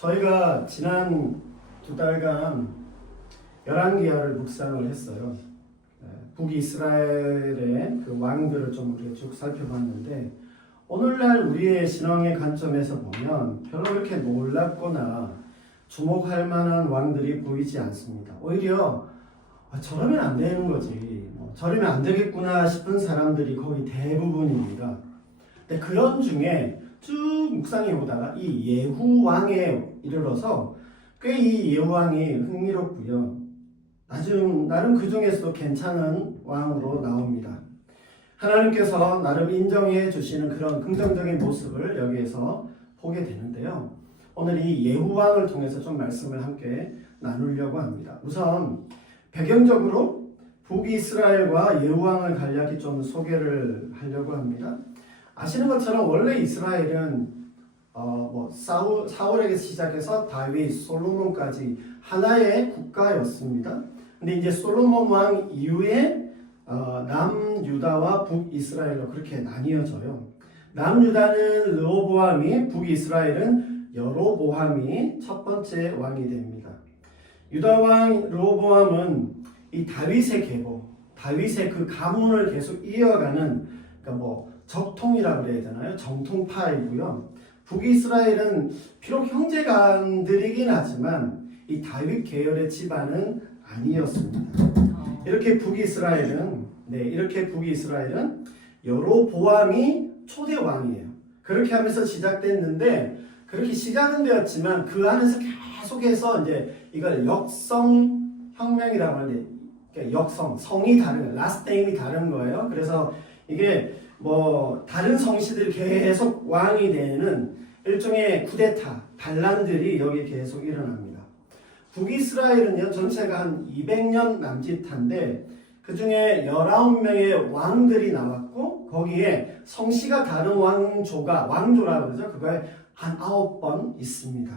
저희가 지난 2달간 열왕기하를 묵상을 했어요. 북이스라엘의 그 왕들을 좀 우리가 쭉 살펴봤는데, 오늘날 우리의 신앙의 관점에서 보면 별로 그렇게 놀랍거나 주목할 만한 왕들이 보이지 않습니다. 오히려 저러면 안 되는 거지, 저러면 안 되겠구나 싶은 사람들이 거의 대부분입니다. 근데 그런 중에 쭉 묵상해 보다가 이 예후 왕에 이르러서 꽤 이 예후 왕이 흥미롭고요. 나름 그 중에서도 괜찮은 왕으로 나옵니다. 하나님께서 나름 인정해 주시는 그런 긍정적인 모습을 여기에서 보게 되는데요. 오늘 이 예후 왕을 통해서 좀 말씀을 함께 나누려고 합니다. 우선 배경적으로 북이스라엘과 예후 왕을 간략히 좀 소개를 하려고 합니다. 아시는 것처럼 원래 이스라엘은 사울에게 시작해서 다윗, 솔로몬까지 하나의 국가였습니다. 근데 이제 솔로몬 왕 이후에 남유다와 북이스라엘로 그렇게 나뉘어져요. 남유다는 르호보암이, 북이스라엘은 여로보암이 첫 번째 왕이 됩니다. 유다 왕 르호보암은 이 다윗의 계보, 다윗의 그 가문을 계속 이어가는, 그러니까 적통이라고 그래야 되나요? 정통파이고요. 북이스라엘은 비록 형제간들이긴 하지만 이 다윗 계열의 집안은 아니었습니다. 이렇게 북이스라엘은 여로보암이 초대 왕이에요. 그렇게 하면서 시작됐는데, 그렇게 시작은 되었지만 그 안에서 계속해서 이제 이걸 역성혁명이라고 하는데, 그러니까 성이 다른 거예요. 라스트 네임이 다른 거예요. 그래서 이게 다른 성씨들이 계속 왕이 되는 일종의 쿠데타, 반란들이 여기 계속 일어납니다. 북이스라엘은요, 전체가 한 200년 남짓한데, 그 중에 19명의 왕들이 나왔고, 거기에 성씨가 다른 왕조라고 그러죠. 그거에 한 9번 있습니다.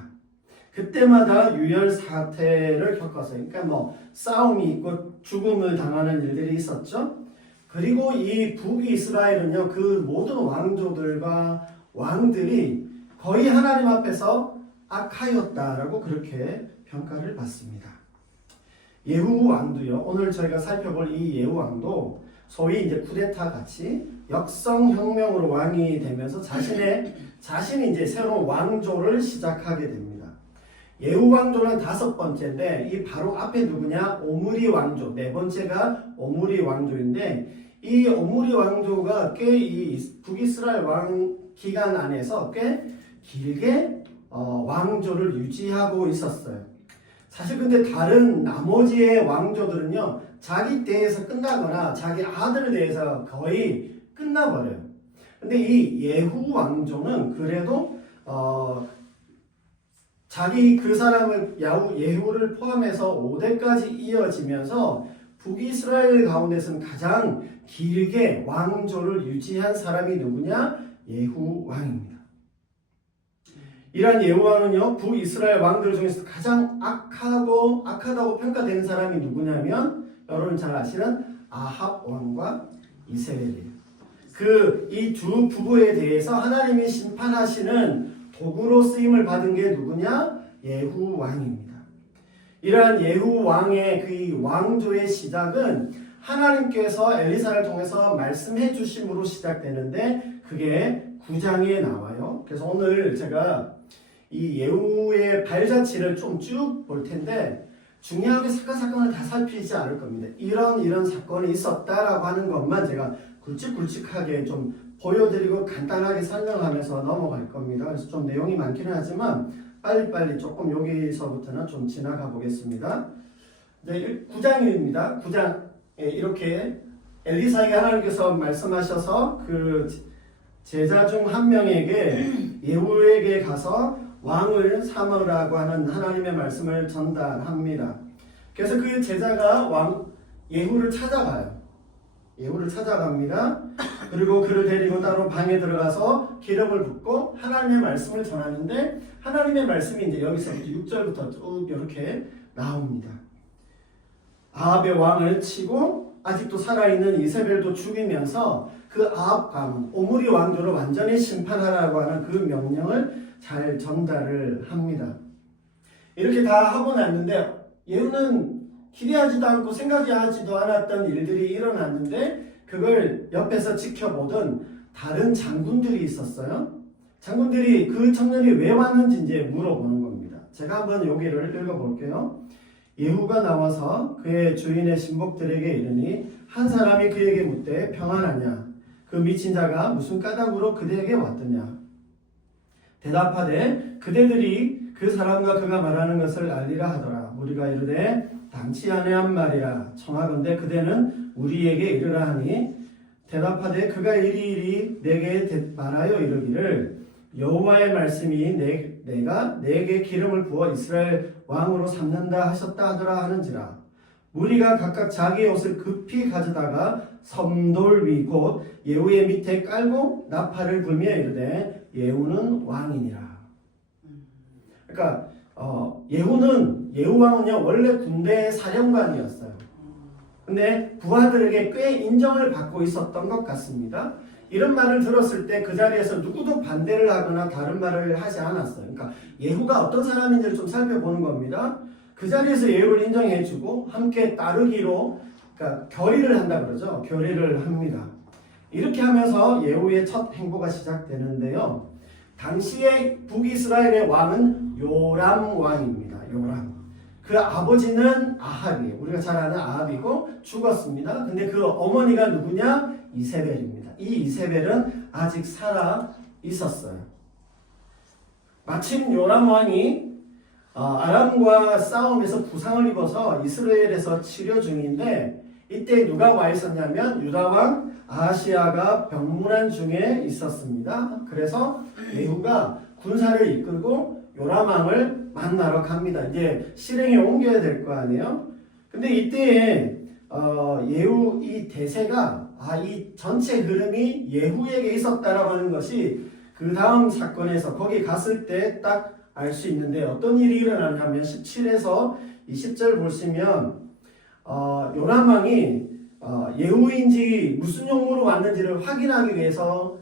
그때마다 유혈 사태를 겪었어요. 그러니까 싸움이 있고 죽음을 당하는 일들이 있었죠. 그리고 이 북이스라엘은요, 그 모든 왕조들과 왕들이 거의 하나님 앞에서 악하였다라고 그렇게 평가를 받습니다. 예후 왕도요, 오늘 저희가 살펴볼 이 예후 왕도 소위 이제 쿠데타 같이 역성혁명으로 왕이 되면서 자신이 이제 새로운 왕조를 시작하게 됩니다. 예후 왕조는 5번째인데, 이 바로 앞에 누구냐? 오므리 왕조. 4번째가 오므리 왕조인데, 이 오므리 왕조가 꽤 이 북이스라엘 왕 기간 안에서 꽤 길게 왕조를 유지하고 있었어요. 사실 근데 다른 나머지의 왕조들은요, 자기 때에서 끝나거나 자기 아들 때에서 거의 끝나버려요. 근데 이 예후 왕조는 그래도 자기 그 사람을 예후를 포함해서 5대까지 이어지면서 북이스라엘 가운데서는 가장 길게 왕조를 유지한 사람이 누구냐? 예후 왕입니다. 이러한 예후 왕은요, 북이스라엘 왕들 중에서 가장 악하다고 평가되는 사람이 누구냐면, 여러분 잘 아시는 아합 왕과 이세벨이에요. 이 두 부부에 대해서 하나님이 심판하시는 도구로 쓰임을 받은 게 누구냐? 예후 왕입니다. 이러한 예후 왕의 그 왕조의 시작은 하나님께서 엘리사를 통해서 말씀해 주심으로 시작되는데, 그게 9장에 나와요. 그래서 오늘 제가 이 예후의 발자취를 좀 쭉 볼 텐데, 중요하게 사건을 다 살피지 않을 겁니다. 이런 사건이 있었다라고 하는 것만 제가 굵직굵직하게 좀 보여드리고 간단하게 설명하면서 넘어갈 겁니다. 그래서 좀 내용이 많기는 하지만 빨리빨리 조금 여기서부터는 좀 지나가 보겠습니다. 네, 9장입니다. 9장 이렇게 엘리사에게 하나님께서 말씀하셔서 그 제자 중 한 명에게 예후에게 가서 왕을 삼으라고 하는 하나님의 말씀을 전달합니다. 그래서 그 제자가 예후를 찾아가요. 예후를 찾아갑니다. 그리고 그를 데리고 따로 방에 들어가서 기름을 붓고 하나님의 말씀을 전하는데, 하나님의 말씀이 이제 여기서 6절부터 쭉 이렇게 나옵니다. 아합의 왕을 치고 아직도 살아있는 이세벨도 죽이면서 그 아합 가문, 오므리 왕조를 완전히 심판하라고 하는 그 명령을 잘 전달을 합니다. 이렇게 다 하고 났는데 예후는 기대하지도 않고 생각하지도 않았던 일들이 일어났는데 그걸 옆에서 지켜보던 다른 장군들이 있었어요. 장군들이 그 청년이 왜 왔는지 이제 물어보는 겁니다. 제가 한번 여기를 읽어볼게요. 예후가 나와서 그의 주인의 신복들에게 이르니 한 사람이 그에게 묻되 평안하냐? 그 미친 자가 무슨 까닭으로 그대에게 왔더냐? 대답하되 그대들이 그 사람과 그가 말하는 것을 알리라 하더라. 우리가 이르되 당치 아니한 말이라. 청하건대 그대는 우리에게 이르라 하니 대답하되 그가 이리이리 내게 말하여 이르기를 여호와의 말씀이 내가 내게 기름을 부어 이스라엘 왕으로 삼는다 하셨다 하더라 하는지라. 무리가 각각 자기의 옷을 급히 가져다가 섬돌 위 곧 예후의 밑에 깔고 나팔을 불며 이르되 예후는 왕이니라. 그러니까 예후 왕은요 원래 군대 사령관이었어요. 근데 부하들에게 꽤 인정을 받고 있었던 것 같습니다. 이런 말을 들었을 때 그 자리에서 누구도 반대를 하거나 다른 말을 하지 않았어요. 그러니까 예후가 어떤 사람인지를 좀 살펴보는 겁니다. 그 자리에서 예후를 인정해주고 함께 따르기로 그러니까 결의를 한다 그러죠. 결의를 합니다. 이렇게 하면서 예후의 첫 행보가 시작되는데요. 당시에 북이스라엘의 왕은 요람 왕입니다. 요람. 그 아버지는 아합이에요. 우리가 잘 아는 아합이고 죽었습니다. 근데 그 어머니가 누구냐? 이세벨입니다. 이 이세벨은 아직 살아 있었어요. 마침 요람 왕이 아람과 싸움에서 부상을 입어서 이스라엘에서 치료 중인데 이때 누가 와 있었냐면 유다왕 아하시아가 병문안 중에 있었습니다. 그래서 예후가 군사를 이끌고 요람왕을 만나러 갑니다. 이제 실행에 옮겨야 될 거 아니에요. 근데 이때에 예후 이 대세가 이 전체 흐름이 예후에게 있었다라고 하는 것이 그 다음 사건에서 거기 갔을 때 딱 알 수 있는데 어떤 일이 일어나냐면 17에서 20절 보시면 요람왕이 예후인지 무슨 용무로 왔는지를 확인하기 위해서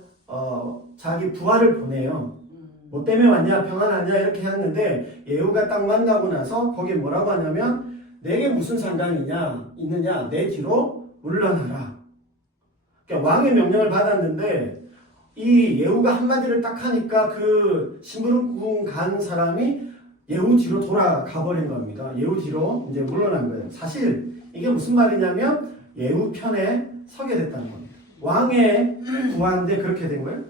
자기 부하를 보내요. 뭐 때문에 왔냐 평안하냐 이렇게 했는데 예후가 딱 만나고 나서 거기에 뭐라고 하냐면 내게 무슨 상관이 있느냐 내 뒤로 물러나라. 그러니까 왕의 명령을 받았는데 이 예후가 한마디를 딱 하니까 그 심부름꾼 간 사람이 예후 뒤로 돌아가 버린 겁니다. 예후 뒤로 이제 물러난 거예요. 사실 이게 무슨 말이냐면 예후 편에 서게 됐다는 겁니다. 왕의 부하인데 그렇게 된 거예요.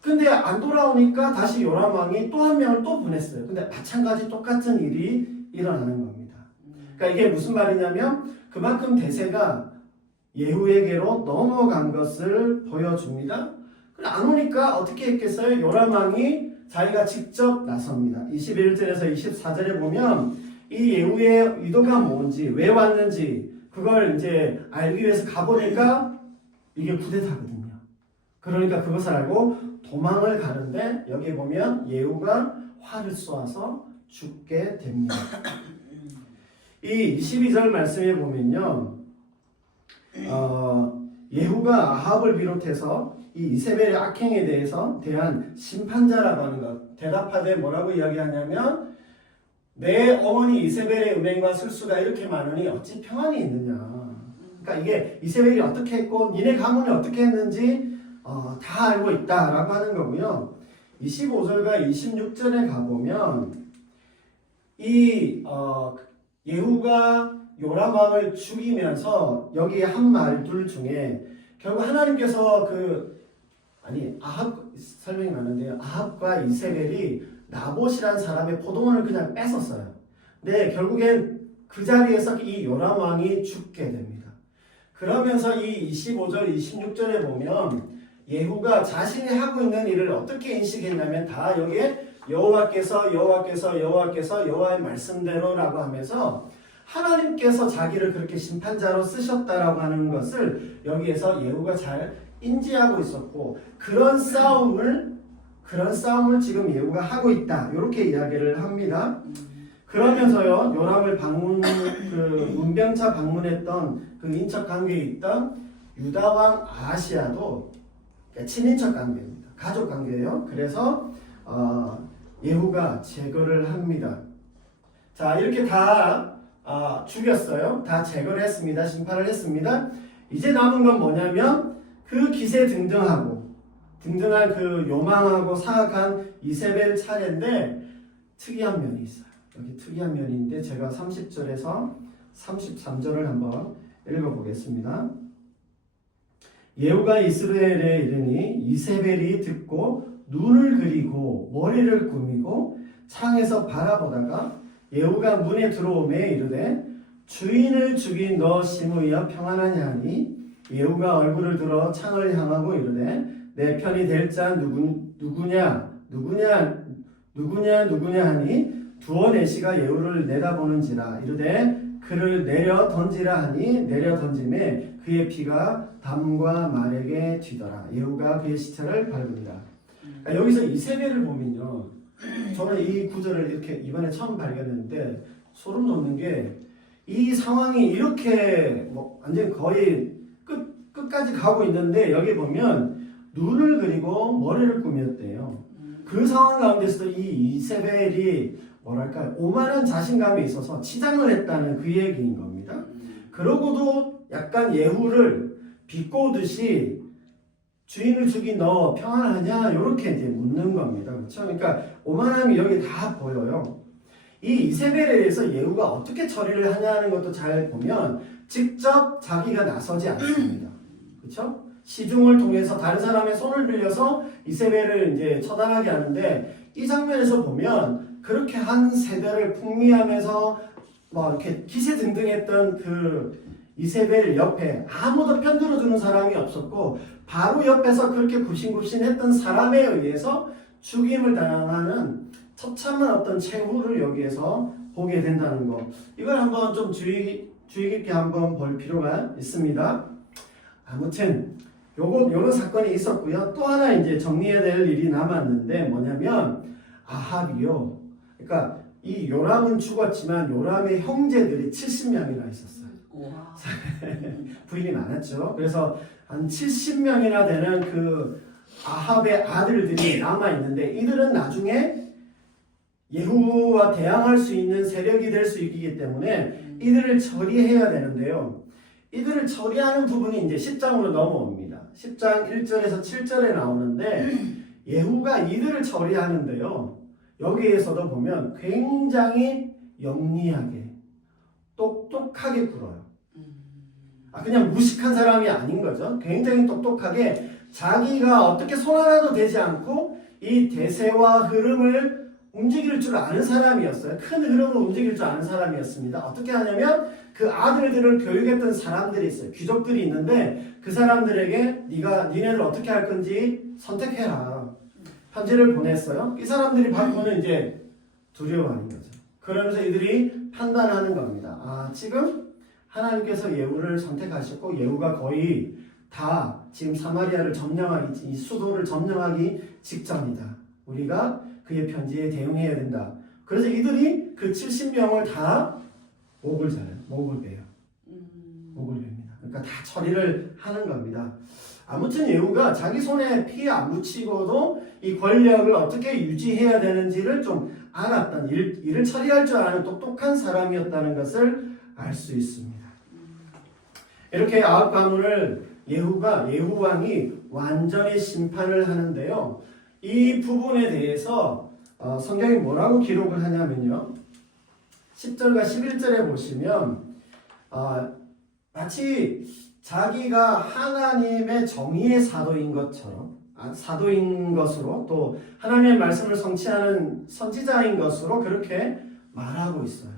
근데 안 돌아오니까 다시 요람 왕이 또 한 명을 또 보냈어요. 근데 마찬가지 똑같은 일이 일어나는 겁니다. 그러니까 이게 무슨 말이냐면 그만큼 대세가 예후에게로 넘어간 것을 보여줍니다. 안 오니까 어떻게 했겠어요? 요람 왕이 자기가 직접 나섭니다. 21절에서 24절에 보면 이 예후의 의도가 뭔지 왜 왔는지 그걸 이제 알기 위해서 가보니까 이게 쿠데타거든요. 그러니까 그것을 알고 도망을 가는데 여기 보면 예후가 활을 쏘아서 죽게 됩니다. 이 22절 말씀에 보면요. 예후가 아합을 비롯해서 이 이세벨의 악행에 대한 심판자라고 하는 것. 대답하되 뭐라고 이야기하냐면 내 어머니 이세벨의 음행과 술수가 이렇게 많으니 어찌 평안이 있느냐. 그러니까 이게 이세벨이 어떻게 했고 니네 가문이 어떻게 했는지 다 알고 있다라고 하는 거고요. 25절과 26절에 가보면 이 예후가 요람 왕을 죽이면서 여기 한 말들 중에 결국 하나님께서 설명이 많은데요. 아합과 이세벨이 나봇이라는 사람의 포도원을 그냥 뺏었어요. 근데 결국엔 그 자리에서 이 요람 왕이 죽게 됩니다. 그러면서 이 25절, 26절에 보면 예후가 자신이 하고 있는 일을 어떻게 인식했냐면 다 여기에 여호와의 말씀대로라고 하면서 하나님께서 자기를 그렇게 심판자로 쓰셨다라고 하는 것을 여기에서 예후가 잘 인지하고 있었고 그런 싸움을 지금 예후가 하고 있다. 이렇게 이야기를 합니다. 그러면서요 요람을 문병차 방문했던 그 인척 관계에 있던 유다왕 아하시아도 친인척 관계입니다. 가족 관계예요. 그래서 예후가 제거를 합니다. 자, 이렇게 다 죽였어요. 다 제거를 했습니다. 심판을 했습니다. 이제 남은 건 뭐냐면 그 기세 등등한 그 요망하고 사악한 이세벨 차례인데 특이한 면이 있어요. 여기 특이한 면인데 제가 30절에서 33절을 한번 읽어보겠습니다. 예후가 이스라엘에 이르니 이세벨이 듣고 눈을 그리고 머리를 꾸미고 창에서 바라보다가 예후가 문에 들어오매 이르되 주인을 죽인 너 시므이여 평안하냐 하니 예후가 얼굴을 들어 창을 향하고 이르되 내 편이 될 자 누구냐 하니 두어 내시가 예후를 내다보는지라 이르되 그를 내려 던지라 하니 내려 던짐에 그의 피가 담과 말에게 튀더라. 예후가 그의 시체를 밟으니라. 여기서 이세벨을 보면요, 저는 이 구절을 이렇게 이번에 처음 발견했는데 소름 돋는 게 이 상황이 이렇게 뭐 완전 거의 끝까지 가고 있는데 여기 보면 눈을 그리고 머리를 꾸몄대요. 그 상황 가운데서도 이 이세벨이 뭐랄까 오만한 자신감이 있어서 치장을 했다는 그 얘기인 겁니다. 그러고도 약간 예후를 비꼬듯이 주인을 죽인 너 평안하냐 이렇게 이제 묻는 겁니다. 그렇죠? 그러니까 오만함이 여기 다 보여요. 이 이세벨에 대해서 예후가 어떻게 처리를 하냐는 것도 잘 보면 직접 자기가 나서지 않습니다. 그렇죠? 시중을 통해서 다른 사람의 손을 빌려서 이세벨을 이제 처단하게 하는데 이 장면에서 보면 그렇게 한 세대를 풍미하면서 뭐 이렇게 기세등등했던 그 이세벨 옆에 아무도 편들어주는 사람이 없었고 바로 옆에서 그렇게 굽신굽신했던 사람에 의해서 죽임을 당하는 처참한 어떤 최후를 여기에서 보게 된다는 거. 이걸 한번 좀 주의 깊게 한번 볼 필요가 있습니다. 아무튼 요런 사건이 있었고요. 또 하나 이제 정리해야 될 일이 남았는데 뭐냐면 아합이요. 그러니까 이 요람은 죽었지만 요람의 형제들이 70명이나 있었어요. 부인이 많았죠. 그래서 한 70명이나 되는 그 아합의 아들들이 남아 있는데 이들은 나중에 예후와 대항할 수 있는 세력이 될 수 있기 때문에 이들을 처리해야 되는데요. 이들을 처리하는 부분이 이제 10장으로 넘어옵니다. 10장 1절에서 7절에 나오는데 예후가 이들을 처리하는데요. 여기에서도 보면 굉장히 영리하게 똑똑하게 굴어요. 그냥 무식한 사람이 아닌 거죠. 굉장히 똑똑하게 자기가 어떻게 손 하나도 대지 않고 이 대세와 흐름을 움직일 줄 아는 사람이었어요. 큰 흐름을 움직일 줄 아는 사람이었습니다. 어떻게 하냐면 그 아들들을 교육했던 사람들이 있어요. 귀족들이 있는데 그 사람들에게 니네를 어떻게 할 건지 선택해라. 편지를 보냈어요. 이 사람들이 받고는 이제 두려워하는 거죠. 그러면서 이들이 판단하는 겁니다. 지금 하나님께서 예후를 선택하셨고 예후가 거의 다 지금 사마리아를 점령하기, 이 수도를 점령하기 직전이다. 우리가 그의 편지에 대응해야 된다. 그래서 이들이 그 70명을 다 목을 베요. 목을 뱁니다. 그러니까 다 처리를 하는 겁니다. 아무튼 예후가 자기 손에 피 안 묻히고도 이 권력을 어떻게 유지해야 되는지를 좀 알았던 일을 처리할 줄 아는 똑똑한 사람이었다는 것을 알 수 있습니다. 이렇게 아합 가문을 예후 왕이 완전히 심판을 하는데요. 이 부분에 대해서 성경이 뭐라고 기록을 하냐면요. 10절과 11절에 보시면 마치 자기가 하나님의 정의의 사도인 것처럼 사도인 것으로 또 하나님의 말씀을 성취하는 선지자인 것으로 그렇게 말하고 있어요.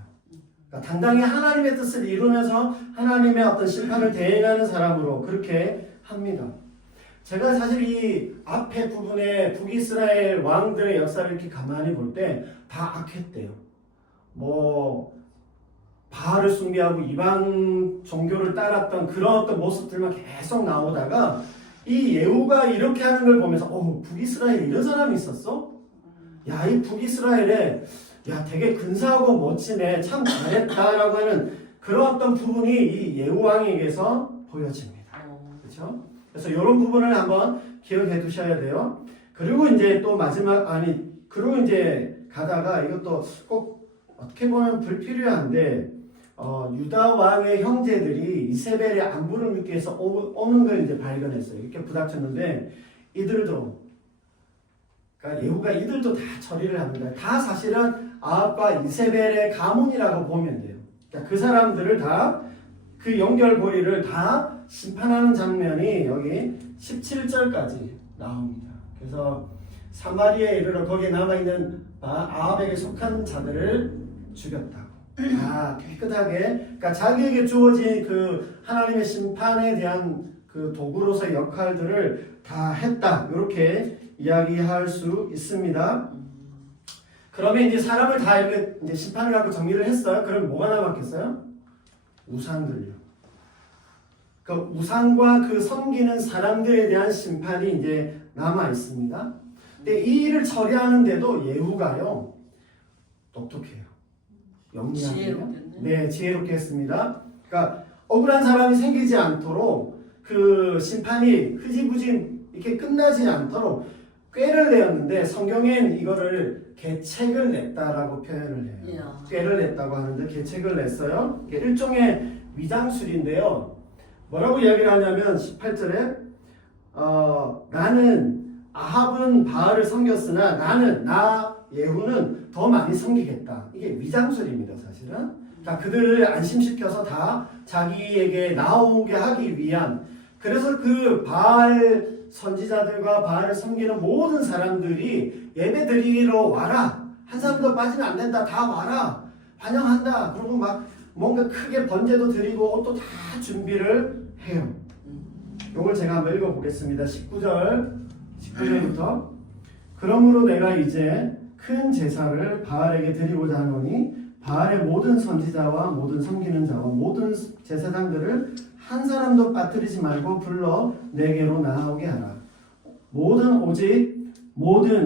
그러니까 당당히 하나님의 뜻을 이루면서 하나님의 어떤 심판을 대행하는 사람으로 그렇게 합니다. 제가 사실 이 앞에 부분에 북이스라엘 왕들의 역사를 이렇게 가만히 볼 때 다 악했대요. 뭐 바알을 숭배하고 이방 종교를 따랐던 그런 어떤 모습들만 계속 나오다가 이 예후가 이렇게 하는 걸 보면서 북이스라엘에 이런 사람이 있었어? 야, 이 북이스라엘에 되게 근사하고 멋지네, 참 잘했다라고 하는 그런 어떤 부분이 이 예후 왕에게서 보여집니다. 그렇죠? 그래서 이런 부분을 한번 기억해 두셔야 돼요. 그리고 이제 또 그리고 이제 가다가 이것도 꼭 어떻게 보면 불필요한데 유다 왕의 형제들이 이세벨의 안부를 묻기 위해서 오는 걸 이제 발견했어요. 이렇게 부닥쳤는데 이들도 그러니까 예후가 이들도 다 처리를 합니다. 다 사실은 아합과 이세벨의 가문이라고 보면 돼요. 그러니까 그 사람들을 다 그 연결고리를 다 심판하는 장면이 여기 17절까지 나옵니다. 그래서 사마리아에 이르러 거기에 남아있는 아합에게 속한 자들을 죽였다고. 깨끗하게, 그러니까 자기에게 주어진 그 하나님의 심판에 대한 그 도구로서의 역할들을 다 했다. 이렇게 이야기할 수 있습니다. 그러면 이제 사람을 다 이렇게 이제 심판을 하고 정리를 했어요. 그럼 뭐가 남았겠어요? 우상들요. 그 우상과 그 섬기는 사람들에 대한 심판이 이제 남아 있습니다. 근데 이 일을 처리하는데도 예후가요 똑똑해요. 영리하게요. 네, 지혜롭게 했습니다. 그러니까 억울한 사람이 생기지 않도록 그 심판이 흐지부지 이렇게 끝나지 않도록 꾀를 내었는데 성경엔 이거를 계책을 냈다라고 표현을 해요. 꾀를 냈다고 하는데 계책을 냈어요. 일종의 위장술인데요. 뭐라고 이야기를 하냐면 18절에 나는 아합은 바알을 섬겼으나 나 예후는 더 많이 섬기겠다. 이게 위장술입니다, 사실은. 그러니까 그들을 안심시켜서 다 자기에게 나오게 하기 위한. 그래서 그 바알 선지자들과 바알을 섬기는 모든 사람들이 예배드리러 와라. 한 사람도 빠지면 안 된다. 다 와라. 환영한다. 그리고 막 뭔가 크게 번제도 드리고 또 다 준비를 해요. 이걸 제가 한번 읽어보겠습니다. 19절부터 그러므로 내가 이제 큰 제사를 바알에게 드리고자 하노니 바알의 모든 선지자와 모든 섬기는 자와 모든 제사장들을 한 사람도 빠뜨리지 말고 불러 내게로 나아오게 하라. 모든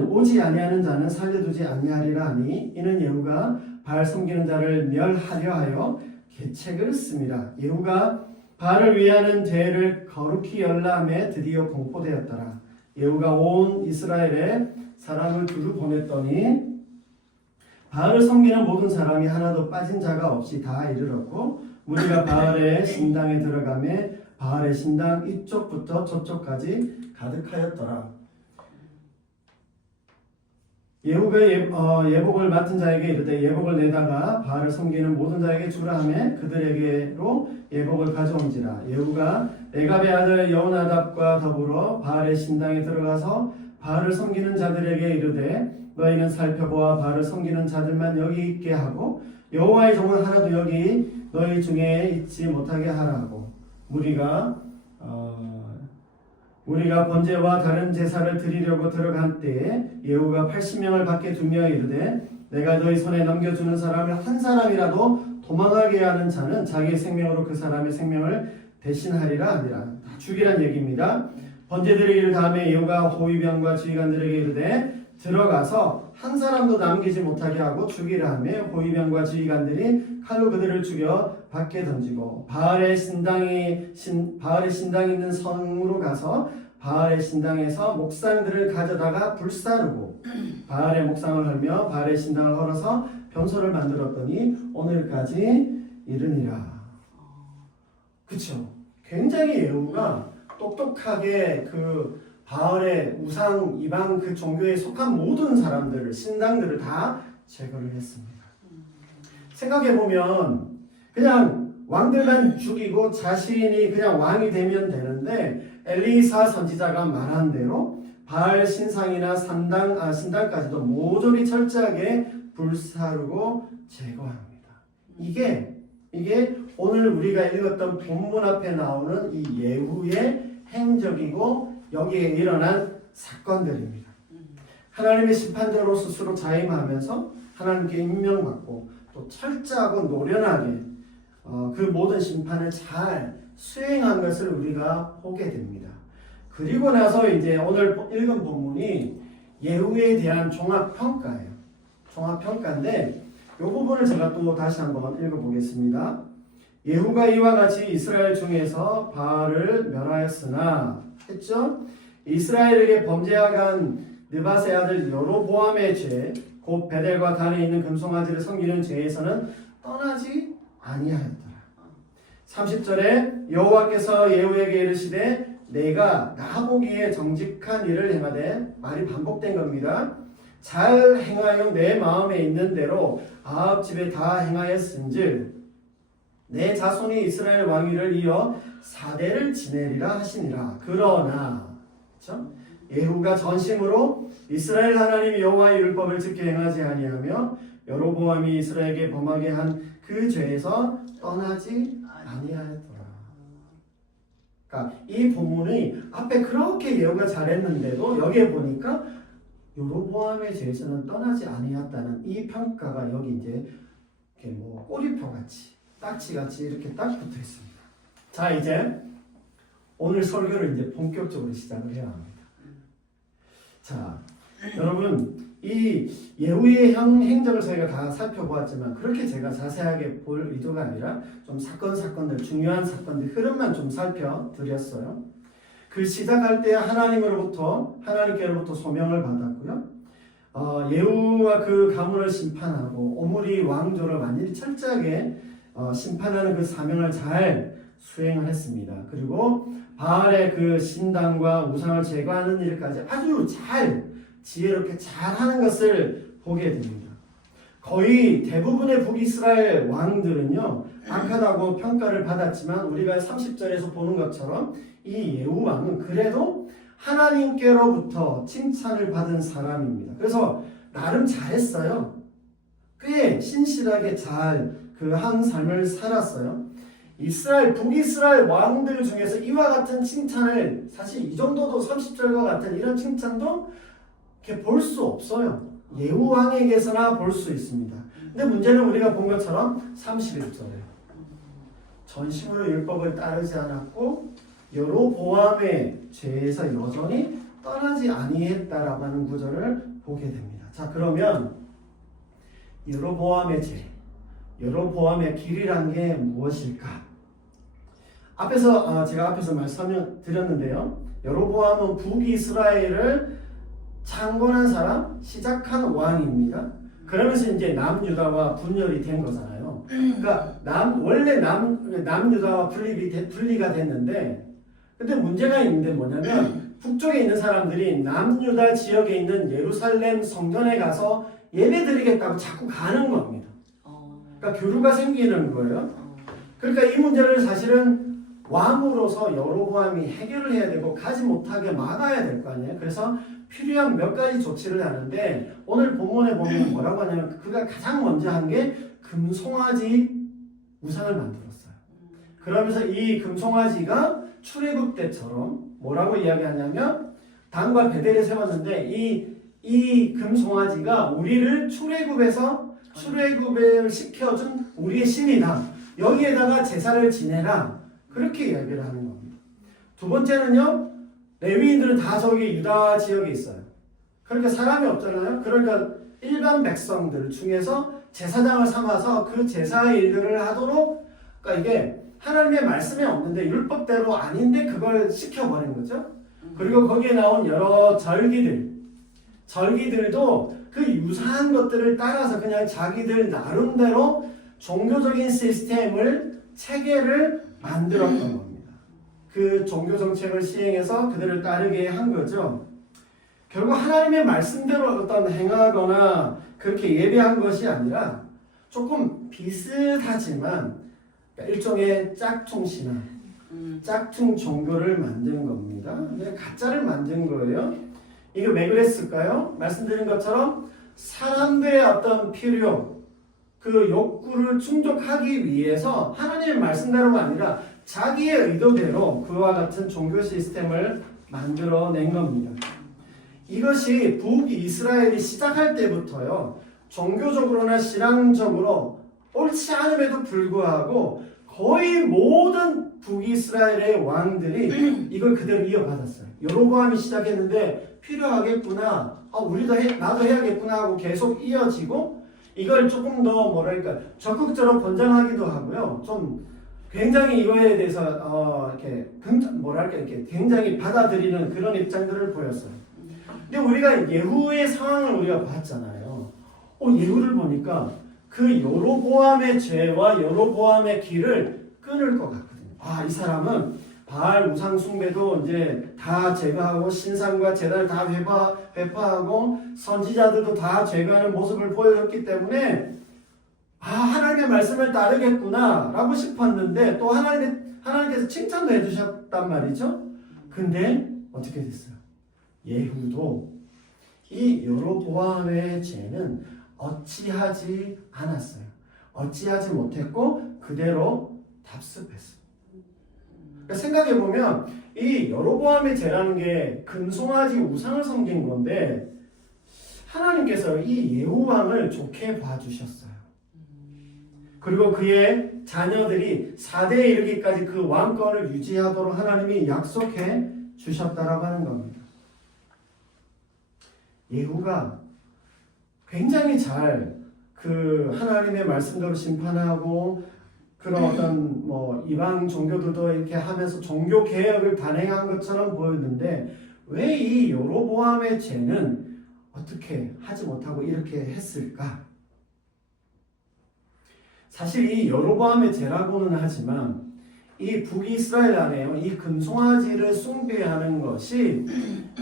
오지 아니하는 자는 살려두지 아니하리라 하니 이는 예후가 바알 섬기는 자를 멸하려 하여 계책을 씁니다. 예후가 바알을 위하는 죄를 거룩히 열람해 드디어 공포되었더라. 예후가 온 이스라엘에 사람을 두루 보냈더니 바알을 섬기는 모든 사람이 하나도 빠진 자가 없이 다 이르렀고 무리가 바알의 신당에 들어가매 바알의 신당 이쪽부터 저쪽까지 가득하였더라. 예후가 예복을 맡은 자에게 이르되 예복을 내다가 바알을 섬기는 모든 자에게 주라 하매 그들에게로 예복을 가져온지라. 예후가 레갑의 아들 여호나답과 더불어 바알의 신당에 들어가서 바알을 섬기는 자들에게 이르되 너희는 살펴보아 바알을 섬기는 자들만 여기 있게 하고 여호와의 종은 하나도 여기 너희 중에 있지 못하게 하라고. 우리가 번제와 다른 제사를 드리려고 들어간 때에 예후가 80명을 밖에 두며 이르되 내가 너희 손에 넘겨주는 사람을 한 사람이라도 도망하게 하는 자는 자기의 생명으로 그 사람의 생명을 대신하리라 하니라. 죽이란 얘기입니다. 번제 드리기를 다음에 예후가 호위병과 지휘관들에게 이르되 들어가서 한 사람도 남기지 못하게 하고 죽이라 하며 호위병과 지휘관들이 칼로 그들을 죽여 밖에 던지고 바알의 신당이 있는 성으로 가서 바알의 신당에서 목상들을 가져다가 불사르고 바알의 목상을 헐며 바알의 신당을 헐어서 변소를 만들었더니 오늘까지 이르니라. 그쵸? 굉장히 예후가 똑똑하게 그 바알의 우상 이방 그 종교에 속한 모든 사람들을 신당들을 다 제거를 했습니다. 생각해보면 그냥 왕들만 죽이고 자신이 그냥 왕이 되면 되는데 엘리사 선지자가 말한 대로 바알 신상이나 신당까지도 모조리 철저하게 불사르고 제거합니다. 이게 오늘 우리가 읽었던 본문 앞에 나오는 이 예후의 행적이고 여기에 일어난 사건들입니다. 하나님의 심판자로 스스로 자임하면서 하나님께 임명받고 또 철저하고 노련하게 그 모든 심판을 잘 수행한 것을 우리가 보게 됩니다. 그리고 나서 이제 오늘 읽은 본문이 예후에 대한 종합평가예요. 종합평가인데 이 부분을 제가 또 다시 한번 읽어보겠습니다. 예후가 이와 같이 이스라엘 중에서 바알을 멸하였으나 했죠. 이스라엘에게 범죄하간 느밧의 아들 여로보암의 죄, 곧 곧 베델과 단에 있는 금송아지를 섬기는 죄에서는 떠나지 아니하였더라. 30절에 여호와께서 예후에게 이르시되 내가 나보기에 정직한 일을 행하되, 말이 반복된 겁니다. 잘 행하여 내 마음에 있는 대로 아합 집에 다 행하였은즉 내 자손이 이스라엘 왕위를 이어 4대를 지내리라 하시니라. 그러나, 그렇죠? 예후가 전심으로 이스라엘 하나님 여호와의 율법을 지켜 행하지 아니하며 여로보암이 이스라엘에게 범하게 한 그 죄에서 떠나지 아니하였더라. 그러니까 이 본문이 앞에 그렇게 예후가 잘했는데도 여기에 보니까 여로보암의 죄에서는 떠나지 아니했다는 이 평가가 여기 이제 이렇게 뭐 꼬리표 같이 딱지 같이 이렇게 딱 붙어 있습니다. 자, 이제 오늘 설교를 이제 본격적으로 시작을 해야 합니다. 자, 여러분, 이 예후의 행적을 저희가 다 살펴보았지만 그렇게 제가 자세하게 볼 의도가 아니라 좀 사건들, 중요한 사건들 흐름만 좀 살펴드렸어요. 그 시작할 때 하나님께로부터 소명을 받았고요. 예후와 그 가문을 심판하고 오므리 왕조를 완전히 철저하게 심판하는 그 사명을 잘 수행을 했습니다. 그리고 바알의 그 신당과 우상을 제거하는 일까지 아주 잘 지혜롭게 잘하는 것을 보게 됩니다. 거의 대부분의 북이스라엘 왕들은요 악하다고 평가를 받았지만 우리가 30절에서 보는 것처럼 이 예후 왕은 그래도 하나님께로부터 칭찬을 받은 사람입니다. 그래서 나름 잘했어요. 꽤 신실하게 잘 그 한 삶을 살았어요. 북이스라엘 왕들 중에서 이와 같은 칭찬을 사실 이 정도도 30절과 같은 이런 칭찬도 이렇게 볼 수 없어요. 예후 왕에게서나 볼 수 있습니다. 근데 문제는 우리가 본 것처럼 31절에 전심으로 율법을 따르지 않았고 여로보암의 죄에서 여전히 떠나지 아니했다라고 하는 구절을 보게 됩니다. 자, 그러면 여로보암의 죄, 여로보암의 길이란 게 무엇일까? 제가 앞에서 말씀드렸는데요. 여로보암은 북이스라엘을 창건한 사람, 시작한 왕입니다. 그러면서 이제 남유다와 분열이 된 거잖아요. 그러니까 원래 남유다와 분리가 됐는데, 근데 문제가 있는데 뭐냐면 북쪽에 있는 사람들이 남유다 지역에 있는 예루살렘 성전에 가서 예배드리겠다고 자꾸 가는 겁니다. 그러니까 교류가 생기는 거예요. 그러니까 이 문제를 사실은 왕으로서 여로보암이 해결을 해야 되고 가지 못하게 막아야 될 거 아니에요. 그래서 필요한 몇 가지 조치를 하는데 오늘 본문에 보면 뭐라고 하냐면 그가 가장 먼저 한 게 금송아지 우상을 만들었어요. 그러면서 이 금송아지가 출애굽 때처럼 뭐라고 이야기하냐면 단과 베델에 세웠는데 이 금송아지가 우리를 출애굽을 시켜준 우리의 신이다. 여기에다가 제사를 지내라. 그렇게 이야기를 하는 겁니다. 두 번째는요. 레위인들은 다 저기 유다 지역에 있어요. 그러니까 사람이 없잖아요. 그러니까 일반 백성들 중에서 제사장을 삼아서 그 제사의 일들을 하도록, 그러니까 이게 하나님의 말씀이 없는데 율법대로 아닌데 그걸 시켜버린 거죠. 그리고 거기에 나온 여러 절기들도 그 유사한 것들을 따라서 그냥 자기들 나름대로 종교적인 시스템을, 체계를 만들었던 겁니다. 그 종교 정책을 시행해서 그들을 따르게 한 거죠. 결국 하나님의 말씀대로 어떤 행하거나 그렇게 예배한 것이 아니라 조금 비슷하지만 일종의 짝퉁 신앙, 짝퉁 종교를 만든 겁니다. 가짜를 만든 거예요. 이게 왜 그랬을까요? 말씀드린 것처럼 사람들의 어떤 필요, 그 욕구를 충족하기 위해서 하나님의 말씀대로가 아니라 자기의 의도대로 그와 같은 종교 시스템을 만들어낸 겁니다. 이것이 북이스라엘이 시작할 때부터요. 종교적으로나 신앙적으로 옳지 않음에도 불구하고 거의 모든 북이스라엘의 왕들이 이걸 그대로 이어받았어요. 여로보암이 시작했는데 필요하겠구나. 나도 해야겠구나 하고 계속 이어지고 이걸 조금 더 적극적으로 권장하기도 하고요. 좀 굉장히 이거에 대해서 이렇게 굉장히 받아들이는 그런 입장들을 보였어요. 근데 우리가 예후의 상황을 우리가 봤잖아요. 예후를 보니까 그 여로보암의 죄와 여로보암의 길을 끊을 것 같거든요. 이 사람은 바알 우상 숭배도 이제 다 제거하고 신상과 제단을 다 회파하고 선지자들도 다 제거하는 모습을 보여줬기 때문에 하나님의 말씀을 따르겠구나 라고 싶었는데 또 하나님께서 칭찬도 해주셨단 말이죠. 근데 어떻게 됐어요? 예후도 이 여로보암의 죄는 어찌하지 않았어요. 어찌하지 못했고 그대로 답습했어요. 그러니까 생각해보면 이 여로보암의 죄라는 게 금송아지 우상을 섬긴 건데 하나님께서 이 예후 왕을 좋게 봐주셨어요. 그리고 그의 자녀들이 4대에 이르기까지 그 왕권을 유지하도록 하나님이 약속해 주셨다라고 하는 겁니다. 예후가 굉장히 잘 그 하나님의 말씀대로 심판하고 그런 어떤 이방 종교들도 이렇게 하면서 종교 개혁을 단행한 것처럼 보였는데 왜 이 여로보암의 죄는 어떻게 하지 못하고 이렇게 했을까? 사실 이 여로보암의 죄라고는 하지만 이 북이스라엘 안에요. 이 금송아지를 숭배하는 것이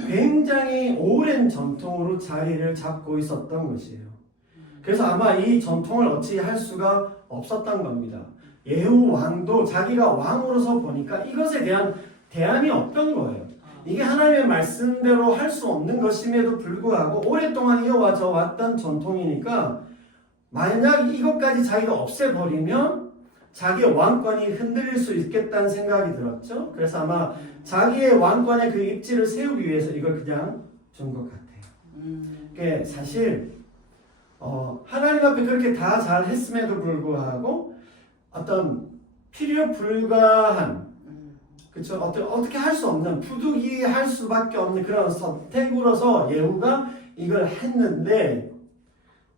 굉장히 오랜 전통으로 자리를 잡고 있었던 것이에요. 그래서 아마 이 전통을 어찌할 수가 없었던 겁니다. 예후 왕도 자기가 왕으로서 보니까 이것에 대한 대안이 없던 거예요. 이게 하나님의 말씀대로 할 수 없는 것임에도 불구하고 오랫동안 이어져 왔던 전통이니까 만약 이것까지 자기가 없애버리면 자기의 왕권이 흔들릴 수 있겠다는 생각이 들었죠. 그래서 아마 자기의 왕권의 그 입지를 세우기 위해서 이걸 그냥 준 것 같아요. 그게 사실 하나님 앞에 그렇게 다 잘 했음에도 불구하고 어떤 필요 불가한 그렇죠? 어떻게 할 수 없는 부득이할 수밖에 없는 그런 선택으로서 예후가 이걸 했는데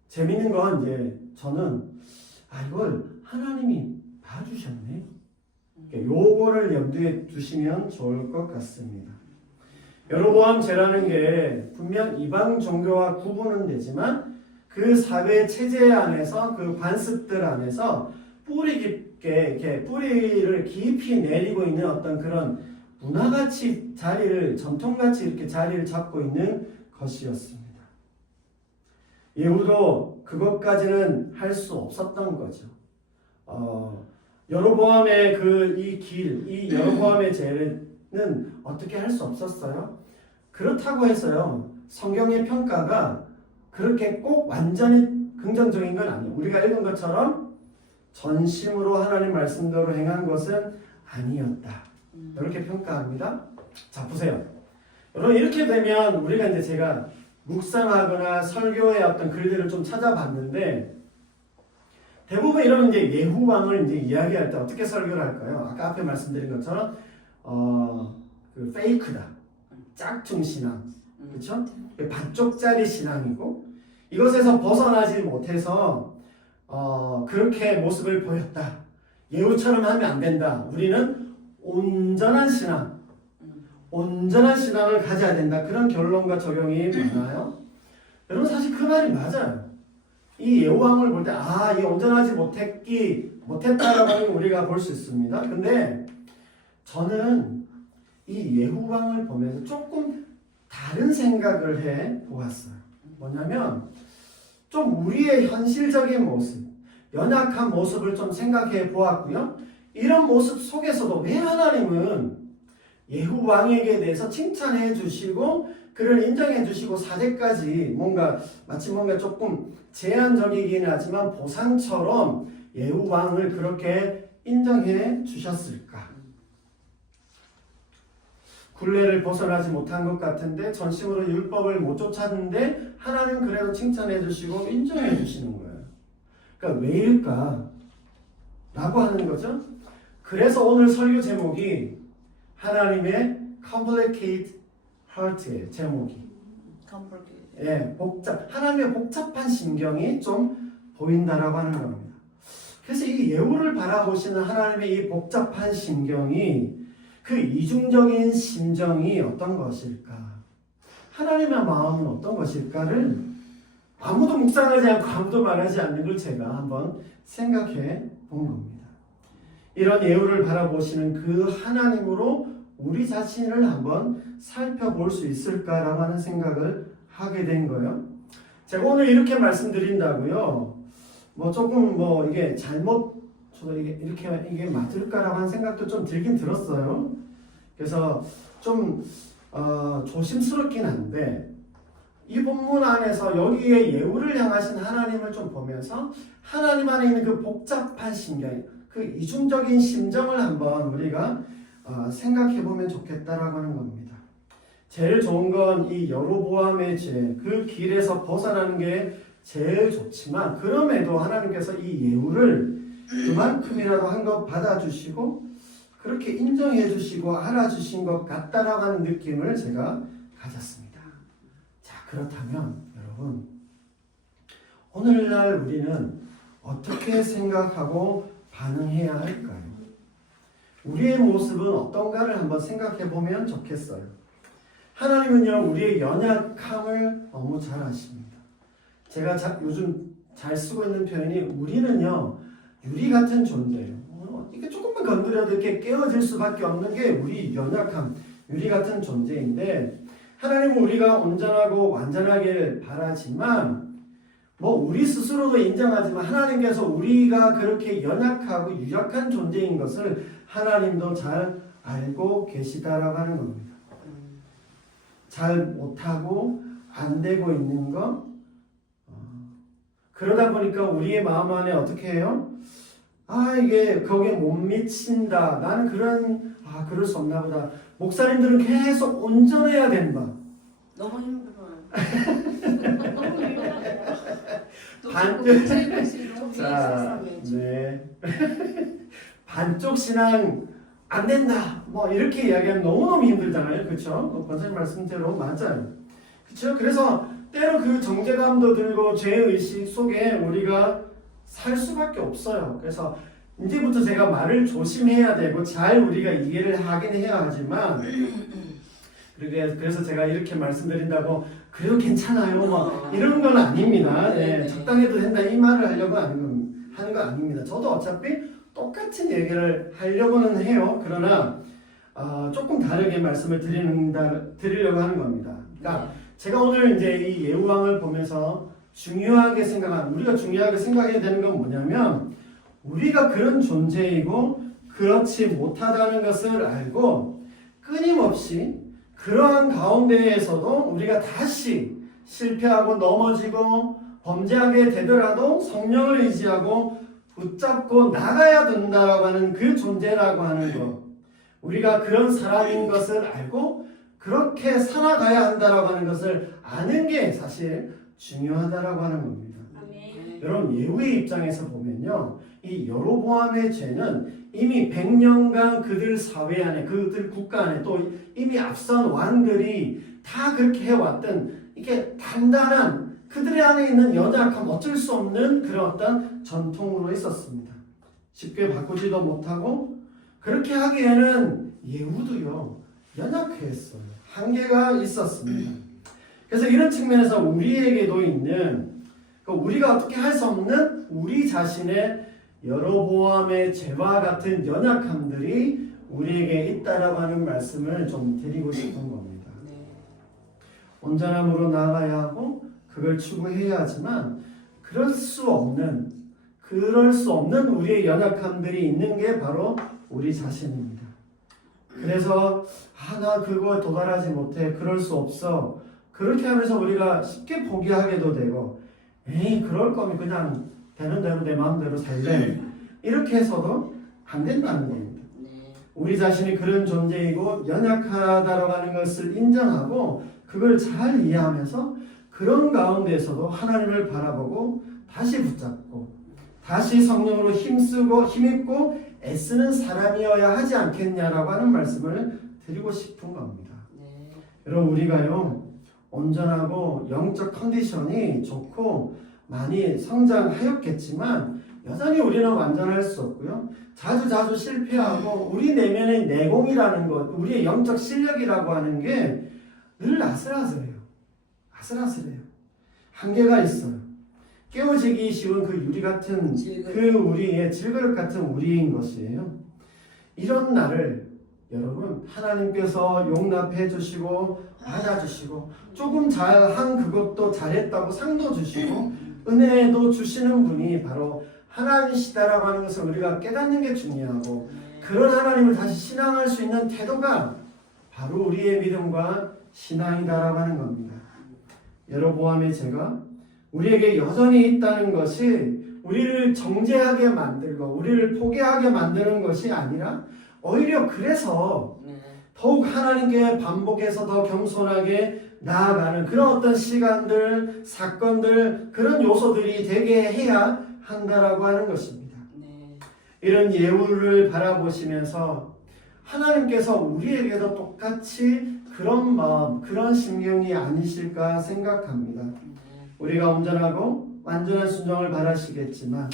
재밌는 건 이제 저는 이걸 하나님이 봐주셨네. 요거를 염두에 두시면 좋을 것 같습니다. 여로보암 죄라는 게 분명 이방 종교와 구분은 되지만 그 사회 체제 안에서 그 관습들 안에서 뿌리 깊게 이렇게 뿌리를 깊이 내리고 있는 어떤 그런 문화같이 전통같이 이렇게 자리를 잡고 있는 것이었습니다. 예후도 그것까지는 할 수 없었던 거죠. 여로보암의 이 여로보암의 죄는 어떻게 할 수 없었어요? 그렇다고 해서요, 성경의 평가가 그렇게 꼭 완전히 긍정적인 건 아니에요. 우리가 읽은 것처럼 전심으로 하나님 말씀대로 행한 것은 아니었다. 이렇게 평가합니다. 자, 보세요. 여러분, 이렇게 되면 우리가 이제 제가 묵상하거나 설교의 어떤 글들을 좀 찾아봤는데 대부분 이런 이제 예후 왕을 이제 이야기할 때 어떻게 설교를 할까요? 아까 앞에 말씀드린 것처럼 그 페이크다, 짝퉁 신앙, 그렇죠? 반쪽짜리 신앙이고 이것에서 벗어나지 못해서 그렇게 모습을 보였다. 예후처럼 하면 안 된다. 우리는 온전한 신앙을 가져야 된다. 그런 결론과 적용이 많아요. 여러분 사실 그 말이 맞아요. 이 예후왕을 볼 때 이 온전하지 못했다라고 우리가 볼 수 있습니다. 근데 저는 이 예후왕을 보면서 조금 다른 생각을 해 보았어요. 뭐냐면 좀 우리의 현실적인 모습, 연약한 모습을 좀 생각해 보았고요. 이런 모습 속에서도 왜 하나님은 예후 왕에게 대해서 칭찬해 주시고 그를 인정해 주시고 사제까지 마치 조금 제한적이긴 하지만 보상처럼 예후 왕을 그렇게 인정해 주셨을까? 굴레를 벗어나지 못한 것 같은데 전심으로 율법을 못 쫓았는데 하나님 그래도 칭찬해 주시고 인정해 주시는 거예요. 그러니까 왜일까? 라고 하는 거죠. 그래서 오늘 설교 제목이 하나님의 Complicated Heart의 제목이 하나님의 복잡한 심경이 좀 보인다라고 하는 겁니다. 그래서 이 예후를 바라보시는 하나님의 이 복잡한 심경이 그 이중적인 심정이 어떤 것일까? 하나님의 마음은 어떤 것일까를 아무도 묵상하지 않고 아무도 말하지 않는 걸 제가 한번 생각해 본 겁니다. 이런 예우를 바라보시는 그 하나님으로 우리 자신을 한번 살펴볼 수 있을까라고 하는 생각을 하게 된 거예요. 제가 오늘 이렇게 말씀드린다고요. 뭐 조금 뭐 이게 잘못 저도 이게 맞을까라고 하는 생각도 좀 들긴 들었어요. 그래서 좀 조심스럽긴 한데 이 본문 안에서 여기에 예우를 향하신 하나님을 좀 보면서 하나님 안에 있는 그 복잡한 심경, 그 이중적인 심정을 한번 우리가 생각해 보면 좋겠다라고 하는 겁니다. 제일 좋은 건 이 여로보암의 죄, 그 길에서 벗어나는 게 제일 좋지만 그럼에도 하나님께서 이 예우를 그만큼이라도 한 것 받아주시고 그렇게 인정해 주시고 알아주신 것 같다라고 하는 느낌을 제가 가졌습니다. 자, 그렇다면 여러분 오늘날 우리는 어떻게 생각하고 반응해야 할까요? 우리의 모습은 어떤가를 한번 생각해 보면 좋겠어요. 하나님은요 우리의 연약함을 너무 잘 아십니다. 제가 요즘 잘 쓰고 있는 표현이 우리는요 유리 같은 존재예요. 이게 조금만 건드려도 이렇게 깨어질 수밖에 없는 게 우리 연약함, 유리 같은 존재인데 하나님은 우리가 온전하고 완전하길 바라지만 뭐 우리 스스로도 인정하지만 하나님께서 우리가 그렇게 연약하고 유약한 존재인 것을 하나님도 잘 알고 계시다라고 하는 겁니다. 잘 못하고 안 되고 있는 거 그러다 보니까 우리의 마음 안에 어떻게 해요? 이게 거기에 못 미친다. 나는 그럴 수 없나 보다. 목사님들은 계속 온전해야 된다. 너무 힘들어요. 너무 힘들어요. 자, 네. 반쪽 신앙 안 된다. 뭐 이렇게 이야기하면 너무너무 힘들잖아요. 그렇죠? 권사님 말씀대로 맞아요. 그렇죠? 그래서 때로 그 정죄감도 들고 죄의식 속에 우리가 살 수밖에 없어요. 그래서 이제부터 제가 말을 조심해야 되고 잘 우리가 이해를 하긴 해야 하지만 그래서 제가 이렇게 말씀드린다고 그래도 괜찮아요 뭐 이런 건 아닙니다. 네, 적당해도 된다 이 말을 하려고 하는 건 아닙니다. 저도 어차피 똑같은 얘기를 하려고는 해요. 그러나 조금 다르게 말씀을 드리려고 하는 겁니다. 그러니까 제가 오늘 이제 이 예후왕을 보면서 우리가 중요하게 생각해야 되는 건 뭐냐면 우리가 그런 존재이고 그렇지 못하다는 것을 알고 끊임없이 그러한 가운데에서도 우리가 다시 실패하고 넘어지고 범죄하게 되더라도 성령을 의지하고 붙잡고 나가야 된다라고 하는 그 존재라고 하는 것, 우리가 그런 사람인 것을 알고 그렇게 살아가야 한다라고 하는 것을 아는 게 사실 중요하다라고 하는 겁니다. 아멘. 여러분 예후의 입장에서 보면요, 이 여로보암의 죄는 이미 100년간 그들 사회 안에, 그들 국가 안에 또 이미 앞선 왕들이 다 그렇게 해왔던 이게 단단한 그들의 안에 있는 연약함, 어쩔 수 없는 그런 어떤 전통으로 있었습니다. 쉽게 바꾸지도 못하고 그렇게 하기에는 예후도요 연약했어요. 한계가 있었습니다. 그래서 이런 측면에서 우리에게도 있는 우리가 어떻게 할 수 없는 우리 자신의 여로보암의 죄와 같은 연약함들이 우리에게 있다라고 하는 말씀을 좀 드리고 싶은 겁니다. 온전함으로 나아가야 하고 그걸 추구해야 하지만 그럴 수 없는 우리의 연약함들이 있는 게 바로 우리 자신입니다. 그래서 나 그거에 도달하지 못해, 그럴 수 없어, 그렇게 하면서 우리가 쉽게 포기하게도 되고 그럴 거면 그냥 되는 대로 내 마음대로 살래 이렇게 해서도 안 된다는 겁니다. 우리 자신이 그런 존재이고 연약하다라고 하는 것을 인정하고 그걸 잘 이해하면서 그런 가운데에서도 하나님을 바라보고 다시 붙잡고 다시 성령으로 힘쓰고 힘입고 애쓰는 사람이어야 하지 않겠냐라고 하는 말씀을 드리고 싶은 겁니다. 여러분 우리가요 온전하고 영적 컨디션이 좋고 많이 성장하였겠지만 여전히 우리는 완전할 수 없고요. 자주 실패하고 우리 내면의 내공이라는 것, 우리의 영적 실력이라고 하는 게 늘 아슬아슬해요. 한계가 있어요. 깨어지기 쉬운 그 유리 같은 그 우리의 질그릇 같은 우리인 것이에요. 이런 나를 여러분 하나님께서 용납해 주시고 받아주시고 조금 잘한 그것도 잘했다고 상도 주시고 은혜도 주시는 분이 바로 하나님이시다라고 하는 것을 우리가 깨닫는 게 중요하고 그런 하나님을 다시 신앙할 수 있는 태도가 바로 우리의 믿음과 신앙이다라고 하는 겁니다. 여러보암의 죄가 우리에게 여전히 있다는 것이 우리를 정죄하게 만들고 우리를 포기하게 만드는 것이 아니라 오히려 그래서 더욱 하나님께 반복해서 더 겸손하게 나아가는 그런 어떤 시간들, 사건들, 그런 요소들이 되게 해야 한다라고 하는 것입니다. 이런 예우를 바라보시면서 하나님께서 우리에게도 똑같이 그런 마음, 그런 심경이 아니실까 생각합니다. 우리가 온전하고 완전한 순종을 바라시겠지만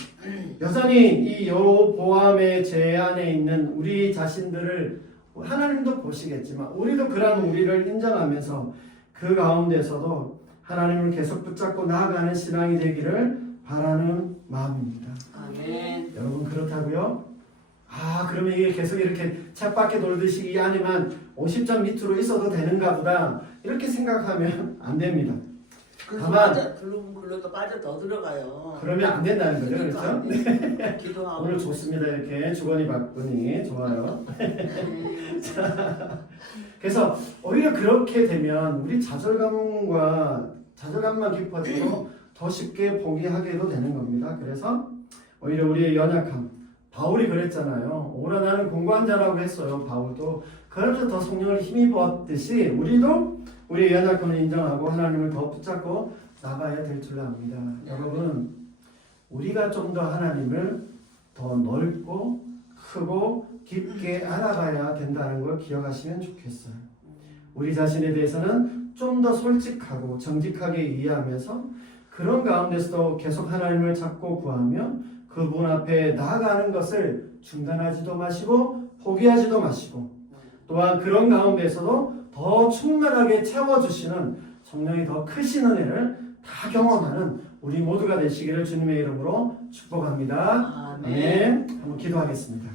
여전히 이 여로보암의 죄 안에 있는 우리 자신들을 하나님도 보시겠지만 우리도 그런 우리를 인정하면서 그 가운데서도 하나님을 계속 붙잡고 나아가는 신앙이 되기를 바라는 마음입니다. 아멘. 여러분 그렇다고요? 그러면 이게 계속 이렇게 쳇바퀴 돌듯이 이 안에만 50점 밑으로 있어도 되는가 보다 이렇게 생각하면 안 됩니다. 다만 글로도 빠져 더 들어가요. 그러면 안 된다는 거죠. 그렇죠? 네. 기도하고 오늘 좋습니다. 이렇게 주거니 받거니 좋아요. 그래서 오히려 그렇게 되면 우리 자존감만 깊어지고 더 쉽게 포기하게도 되는 겁니다. 그래서 오히려 우리의 연약함, 바울이 그랬잖아요. 오라 나는 공고한 자라고 했어요. 바울도 그러면서 더 성령을 힘입었듯이 우리도 우리의 연약함을 인정하고 하나님을 더 붙잡고 나가야 될 줄 압니다. 여러분 우리가 좀 더 하나님을 더 넓고 크고 깊게 알아가야 된다는 걸 기억하시면 좋겠어요. 우리 자신에 대해서는 좀 더 솔직하고 정직하게 이해하면서 그런 가운데서도 계속 하나님을 찾고 구하며 그분 앞에 나아가는 것을 중단하지도 마시고 포기하지도 마시고 또한 그런 가운데서도 더 충만하게 채워주시는 성령이 더 크신 은혜를 다 경험하는 우리 모두가 되시기를 주님의 이름으로 축복합니다. 아멘. 한번 기도하겠습니다.